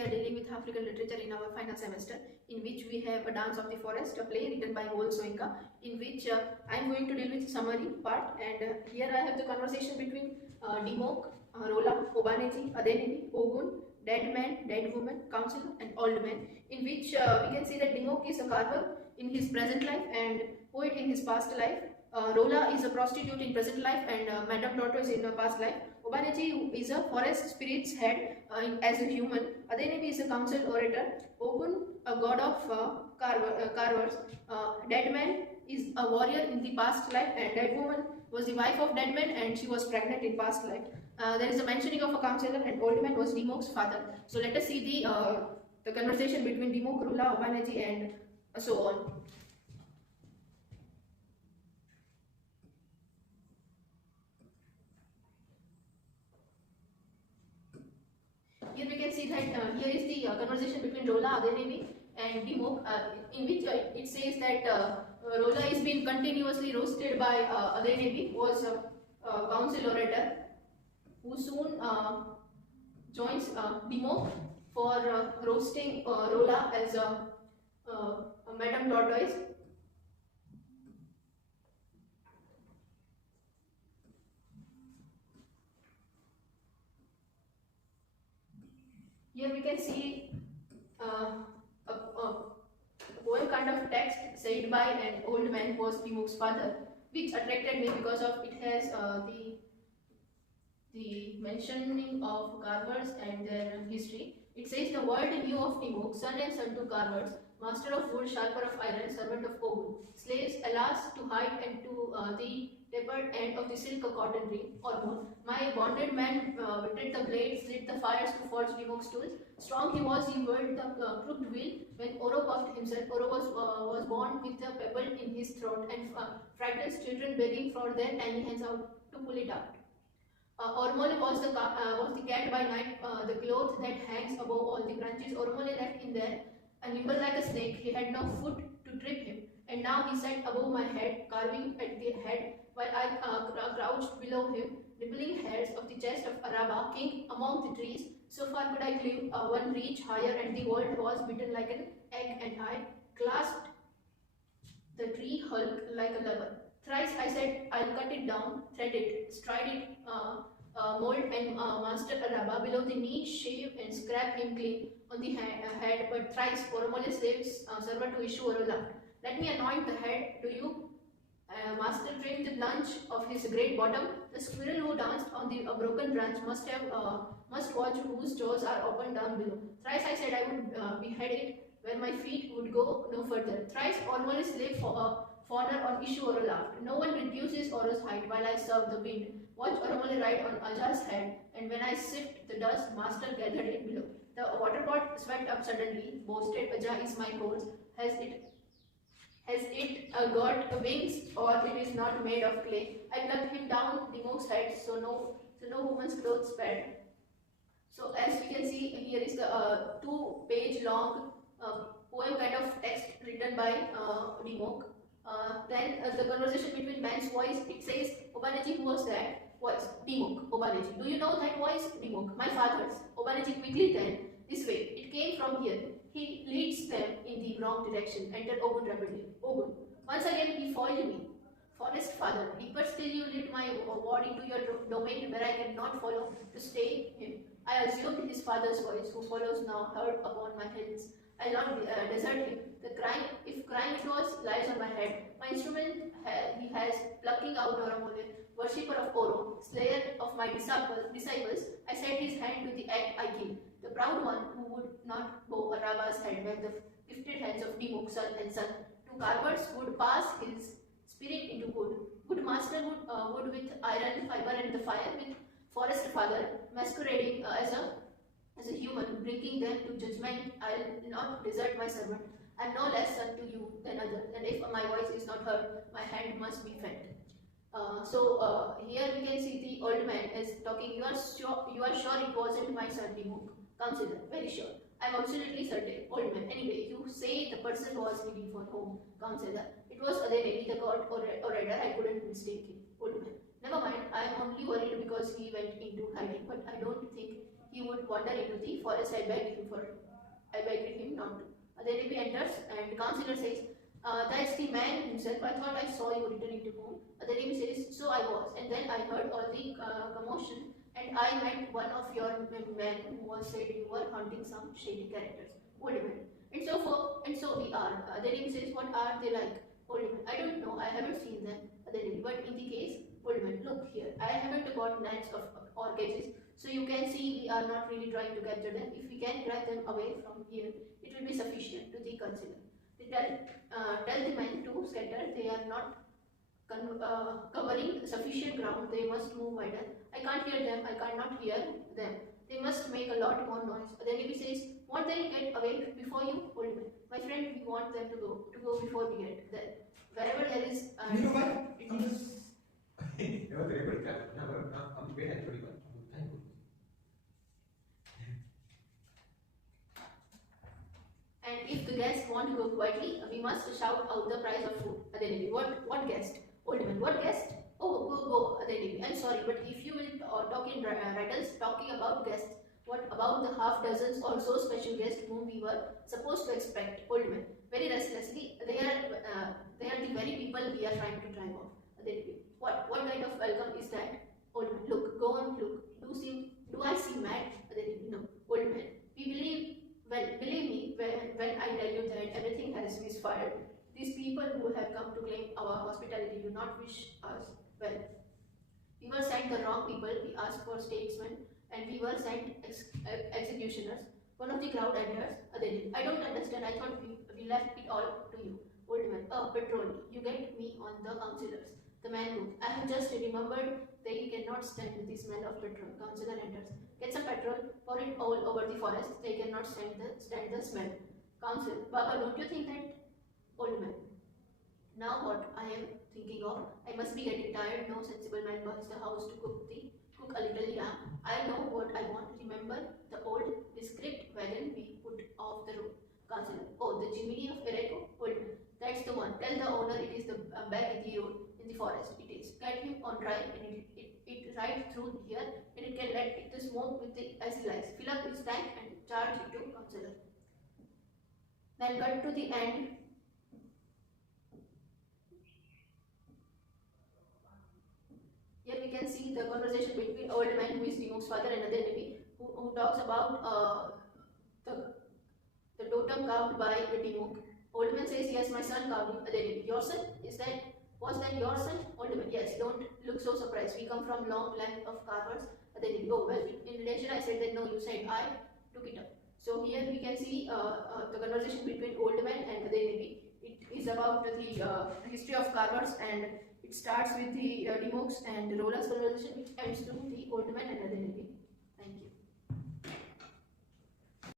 we are dealing with African literature in our final semester, in which we have a Dance of the Forest, a play written by Wole Soyinka, in which I am going to deal with summary part, and here I have the conversation between Dimok, Rola, Obaneji, Adenini, Ogun, dead man, dead woman, counselor, and old man, in which we can see that Dimok is a carver in his present life and poet in his past life. Rola is a prostitute in present life and Madame Tortoise in her past life. Obaneji is a forest spirit's head as a human. Adenebi is a council orator. Ogun, a god of carvers. Dead man is a warrior in the past life, and dead woman was the wife of dead man and she was pregnant in past life. There is a mentioning of a counselor, and old man was Dimok's father. So let us see the conversation between Dimok, Rola, Obaneji, and so on. Here we can see that here is the conversation between Rola, Adenemi, and Dimok, in which it says that Rola is being continuously roasted by Adenemi, who was a council orator, who soon joins Dimok for roasting Rola as a Madame Tortoise. Here we can see a poem kind of text said by an old man who was Dimok's father, which attracted me because of it has the mentioning of carvers and their history. It says the world knew of Dimok, son and son to carvers, master of wood, sharper of iron, servant of Ogun, slaves, alas, to hide and to the tapered end of the silk cotton ring or more. My bonded man wetted the blades, lit the fires to forge Dimok's tools. Strong he was, he whirled the crooked wheel. When Oro puffed himself, Oro was born with a pebble in his throat, and frightened children begging for their tiny hands out to pull it out. Ormole was the cat by night, the cloth that hangs above all the branches. Ormole left in there, nimble like a snake. He had no foot to trip him, and now he sat above my head, carving at the head, while I crouched below him, nibbling hairs of the chest of Araba, king among the trees. So far could I climb one reach higher, and the world was beaten like an egg, and I clasped the tree hulk like a lover. Thrice I said, I'll cut it down, thread it, stride it, mold and master Araba below the knee, shave and scrap him clean on the head. But thrice Oromole slaves servant to issue Oro laughed. Let me anoint the head. Do you, master, trim the lunch of his great bottom? The squirrel who danced on the broken branch must watch whose jaws are open down below. Thrice I said I would behead it where my feet would go no further. Thrice Oromole slave fodder on issue Oro laughed. No one reduces Oro's height while I serve the wind. Watch Oromole ride on Aja's head, and when I sift the dust, master gathered it below. The water pot swept up suddenly, boasted Aja is my horse. Has it got wings, or it is not made of clay? I plucked him down Dimok's head, so no woman's clothes spared. So as we can see, here is the 2-page long poem kind of text written by Dimok. Then the conversation between man's voice, it says, Obaneji, who was that? Voice, Dimok, Obaneji. Do you know that voice? Dimok, my father's. Obaneji quickly then, this way, it came from here. He leads them in the wrong direction. Enter Ogun rapidly. Ogun. Once again he foiled me. Forest father, deeper still you lead my ward into your domain where I cannot follow to stay him. I assumed his father's voice, who follows now, heard upon my heels. I'll not desert him. The crime, if crime it was, lies on my head. My instrument he has, plucking out Oromole, worshipper of Oro, slayer of my disciples. I set his hand to the act I killed. The proud one who would not bow Araba's head when the gifted hands of Dimok, son and son, to carvers would pass his spirit into wood. Good master wood with iron fiber and the fire with forest father, masquerading as a human, bringing them to judgment. I'll not desert my servant. I am no less son to you than other, and if my voice is not heard, my hand must be felt. Here we can see the old man is talking. You are sure it wasn't my son Dimok? Counselor, very sure. I am absolutely certain. Old man, anyway, you say the person was leaving for home. Counselor, it was Adenemi, the god orator. I couldn't mistake him. Old man, never mind. I am only worried because he went into hiding, but I don't think he would wander into the forest. I begged him for I begged him not to. The Nabi enters and the counselor says, that's the man himself. I thought I saw you returning to home. The Nabi says, so I was. And then I heard all the commotion and I met one of your men who was said you were hunting some shady characters. Old man. And so we are. The Nabi says, what are they like? Old man. I don't know. I haven't seen them. The Nabi. But in the case, old man, look here. I haven't got nets of or cages. So you can see we are not really trying to capture them. If we can drive them away from here, it will be sufficient to the consular. They tell the men to scatter. They are not covering sufficient ground. They must move wider. I can't hear them. I cannot hear them. They must make a lot more noise. The Navy says, won't they get away before you? Old man. My friend, we want them to go before we get there. Wherever there is... you know what? It is... And if the guests want to go quietly, we must shout out the price of food. Adenili, what guest? Old man, what guest? Oh, go, Adenili. I'm sorry, but if you will talk in riddles, talking about guests, what about the half dozens or so special guests whom we were supposed to expect? Old man, very restlessly, they are the very people we are trying to drive off. Adenili, what kind of welcome is that? Old man, look, go on, look. Do I seem mad? Adenili, no. Old man, believe me when I tell you that everything has misfired. These people who have come to claim our hospitality do not wish us well. We were sent the wrong people. We asked for statesmen, and we were sent executioners. One of the crowd enters. I don't understand. I thought we left it all to you. Old man, petrol. You get me on the councillors. The man looked. I have just remembered they cannot stand the smell of petrol. Councillor enters. Get some petrol, pour it all over the forest. They cannot stand the smell. Council, Baba, don't you think that? Old man. Now what I am thinking of, I must be getting tired. No sensible man buys the house to cook a little lamb. I know what I want. Remember the old discreet wagon we put off the road. Councillor, oh, the chimney of Ereko? Old man. That's the one. Tell the owner it is the back in the road, in the forest. It is. Get him on drive and it right through here, and it can let it the smoke with the as he likes. Fill up his tank and charge it to councillor. Then cut to the end. Here we can see the conversation between old man who is Timok's father and another Nabi who talks about the totem carved by Timok. Old man says, yes, my son carved it. Your son? Was that your son? Old man, yes, don't look so surprised. We come from long line of carvers. Oh, well, in relation I said that no, you said I took it up. So here we can see the conversation between old man and Nabi. It is about the history of carvers, and it starts with the Demoks and the Roland's conversation, which ends to the old